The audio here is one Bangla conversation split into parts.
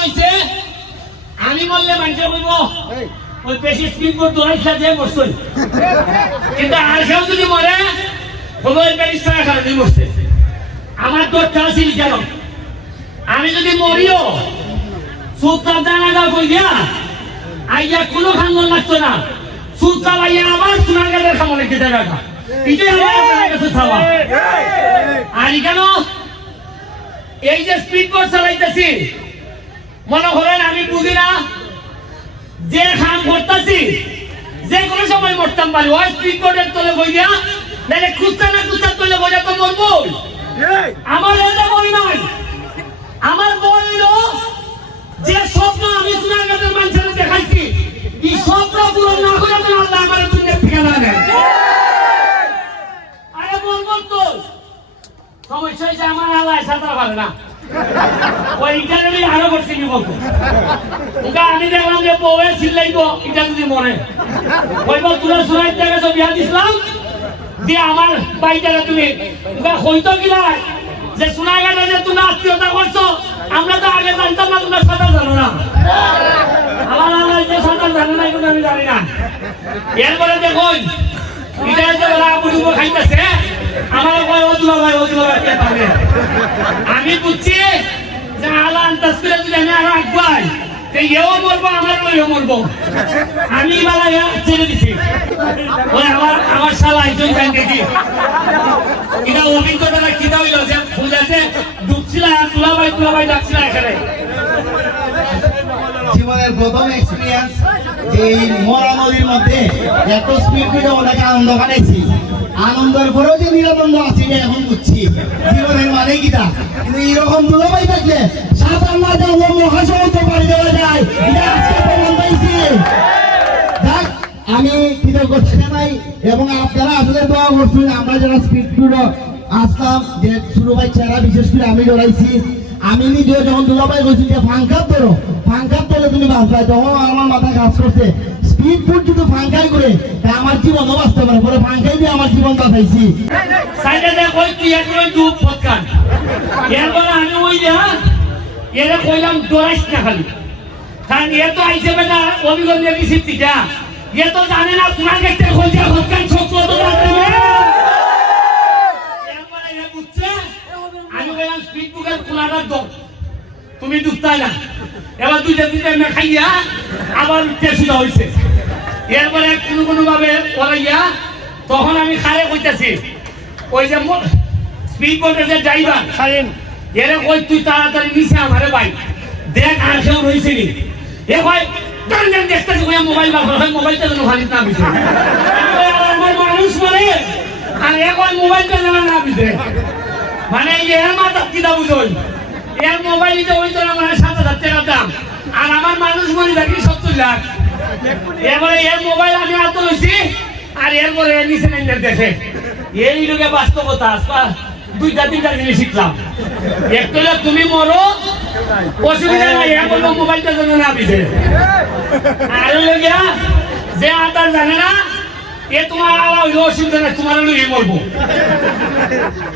হয়েছে আমি বললে মানুষে বলব ওই বেশি স্পিড বোর্ড দৌড়াই খেলছে বসতই কিন্তু আর কেউ যদি মরে ব্যারিস্টার কারণে আমার দরকার ছিল কেন? আমি যদি মরিও সুতার কই দিয়া আইয়া কোনো খান্দন লাগতো না। সুতা লাইয়া আবার সোনার গাছের খামলে খেতে রাখা এটাই আমার কাছে চাওয়া আর কেন? এই যে স্পিড বোর্ড চালাইতেছি মনে করেন আমি বুঝি না। যে খাম করতেছি যে কোনো সময় মরতাম পারি ওই স্পিড বোর্ডের তলে বই দিয়া নাহলে খুঁজতে না খুঁজতে তলে বইয়া তো মরবো। আমার এটা বই নাই। আমার বই হলো যে স্বপ্ন আমি মানুষের দেখাইছি। এই স্বপ্ন পূরণ না করে তো আল্লাহ আমার দুনিয়া থেকে না নেয় আরে বলব তো সমস্যা হয়েছে আমার আল্লাহ সাঁতার পারে না। ওই ইন্টারভিউ আরও করছি কি বলতো ওকে আমি দেখলাম যে বউয়ে চিল্লাইবো এটা যদি মনে ওই বল তুলে শোনাই থেকে বিয়া দিছিলাম? দিয়ে আমার বাইটারে তুমি। ওকে হইতো কি না যে শোনা গেল যে তুমি আত্মীয়তা করছ, আমরা তো আগে জানতাম না তোমরা সাঁতার জানো না। আমার আল্লাহ যে সাঁতার জানে না এগুলো আমি জানি না। এরপরে দেখুন এটা যে ওরা আবু ডুবো খাইতেছে কে আমি বুঝছি যে আলা আন্তাজ যদি আমি আরও আগুয়াই, তো এও মরবো আমার লইও মরবো। আমি বালা ইয়া ছেড়ে দিছি। ওই আমার আমার শালা একজন ব্যাংক দেখি এটা অভিজ্ঞতাটা কি হইল যে ফুলাতে ডুবছিল আর তুলা ভাই তুলা ভাই ডাকছিল এখানে। জীবনের প্রথম এক্সপিরিয়েন্স যে এই মরা নদীর মধ্যে এত স্পিড করে অনেক আনন্দ কাটাইছি। আনন্দের পরেও যে নিরানন্দ আছে এখন বুঝছি। জীবনের মানে কিটা কিন্তু এইরকম দুলাভাই থাকলে সাঁতার না জানলে মহাসমুদ্র পাড়ি দেওয়া যায়। এটা আজকে প্রমাণ পাইছি। আমি কৃতজ্ঞতা জানাই এবং আপনারা আপনাদের দোয়া করছেন, আমরা যারা স্পিড আসলাম, যে শুরু ভাই চেহারা বিশেষ করে আমি জড়াইছি। আমি নিজেও যখন দুলাভাই বলছি যে, ফাঙ্কার ধরো ফাঙ্কার তোলে তুমি বাঁচলাই তখন আমার মাথায় কাজ করছে। স্পিড ফুড যদি ফাঙ্কাই করে, তা আমার জীবনও বাঁচতে পারে। পরে ফাঙ্কাই দিয়ে আমার জীবন বাঁচাইছি। সাইডে দেখ ওই তুই এখন ওই ফটকান? এরপরে আমি ওই যা এরা কইলাম না খালি। কারণ এ তো আইসে বেটা অভিজ্ঞতা এ তো জানে না ফটকান, ছোট স্পিড বুকের দম তুমি ডুবতাই না। এবার দুইটা দুইটা মে খাইয়া আবার উঠতে হয়েছে এরপরে কোনো কোনো ভাবে পড়াইয়া তখন আমি খারে কইতাছি ওই যে স্পিড বোটের যে ড্রাইভার এরে কই তুই তাড়াতাড়ি নিচে আমারে ভাই। দেখ আর কেউ রয়েছে নি। এ ভাই টান টান দেখতেছি ওই মোবাইল বার হয় মোবাইলটা যেন হারিত না বিছে আমার মানুষ মানে আর এ কই মোবাইলটা যেন না বিছে মানে এর মাথা কিতা বুঝোই। এর মোবাইল নিতে ওই তো আমার সাত হাজার টাকা দাম। আর আমার মানুষ মনে থাকি সত্তর লাখ। এবারে এর মোবাইল আমি হাতে লইছি, আর এরপরে এর নিচে নাইলে দেখে এই লোকে বাস্তবতা আজকাল দুইটা, তিনটা জিনিস শিখলাম। একটা হলো তুমি মরো, অসুবিধা নাই এ বলব মোবাইলটা যেন না বিধে আর গিয়া যে আদার জানে না এ তোমার আলা হইল অসুবিধা নাই তোমার হলো এই মরবো।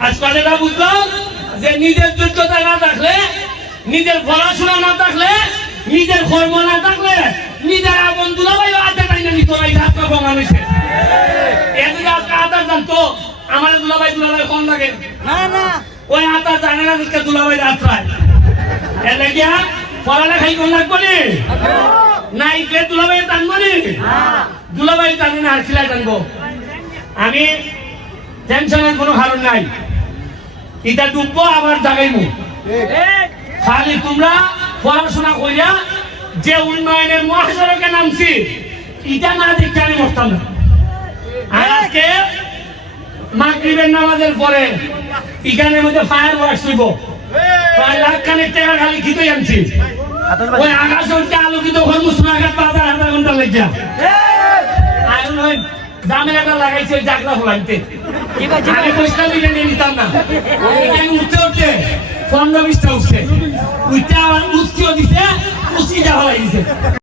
আজকাল এটা বুঝলাম? যে নিজের যোগ্যতা না থাকলে নিজের পড়াশোনা না থাকলে নিজের কর্ম না থাকলে নিজের আপন দুলাভাই আধা টাইনা নিত না এই রাস্তা প্রমাণ হয়েছে। এদিকে আজকে আধার জানতো আমার দুলাভাই দুলাভাই কম লাগে। না না। ওই আধার জানে না দিকে দুলাভাই রাত্রায় এর লাগিয়া পড়ালেখাই কোন লাগবো নি? নাই কে দুলাভাই টানবো নি? দুলাভাই টানি না হাসিলাই টানবো। আমি টেনশনের কোনো কারণ নাই। এটা ডুববো আবার জাগাইবো খালি তোমরা পড়াশোনা করিয়া যে উন্নয়নের মহাসড়কে নামছি এটা না দেখতে আমি মরতাম না। আর আজকে মাগরিবের নামাজের পরে এখানের মধ্যে ফায়ার ওয়ার্কস হইব। প্রায় লাখ খানেক টাকা খালি খিতেই আনছি। ওই আকাশ আলোকিত করব সোনাঘাট বাজার আধা ঘণ্টা লেগে ওই জামেলাটা লাগাইছে জাগলা ফলাইতে। আমি পয়সা দিলে নিয়ে নিতাম না। এখানে উঠতে উঠতে পনেরো বিশটা উঠছে। উঠতে আবার উস্কিও দিছে উস্কি যা ফলাই দিছে।